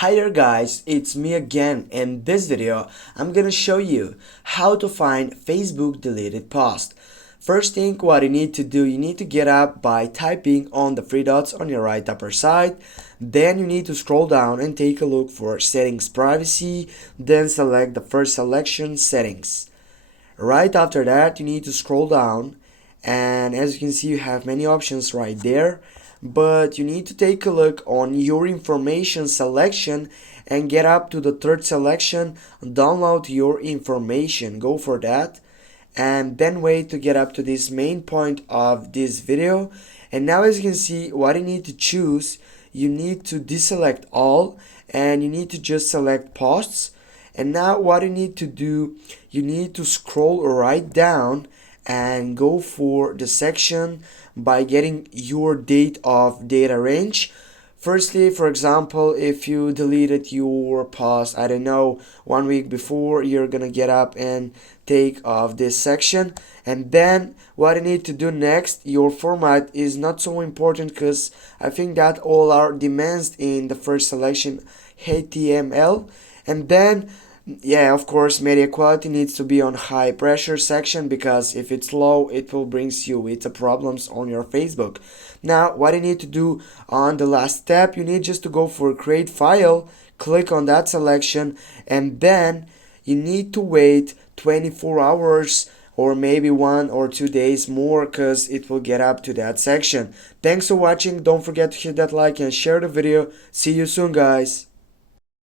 Hi there guys, it's me again. In this video, I'm gonna show you how to find Facebook deleted post. First thing what you need to do, you need to get up by typing on the three dots on your right upper side. Then you need to scroll down and take a look for settings privacy, then select the first selection settings. Right after that, you need to scroll down, and as you can see you have many options right there, but you need to take a look on your information selection and get up to the third selection, download your information. Go for that and then wait to get up to this main point of this video. And now as you can see what you need to choose, you need to deselect all and you need to just select posts. And now what you need to do, you need to scroll right down and go for the section by getting your date of data range. Firstly, for example, if you deleted your post, I don't know, 1 week before, you're gonna get up and take off this section. And then what you need to do next, your format is not so important because I think that all are demands in the first selection, HTML. And then yeah, of course, media quality needs to be on high pressure section because if it's low, it will brings you with problems on your Facebook. Now, what you need to do on the last step, you need just to go for create file, click on that selection, and then you need to wait 24 hours or maybe 1 or 2 days more because it will get up to that section. Thanks for watching. Don't forget to hit that like and share the video. See you soon, guys.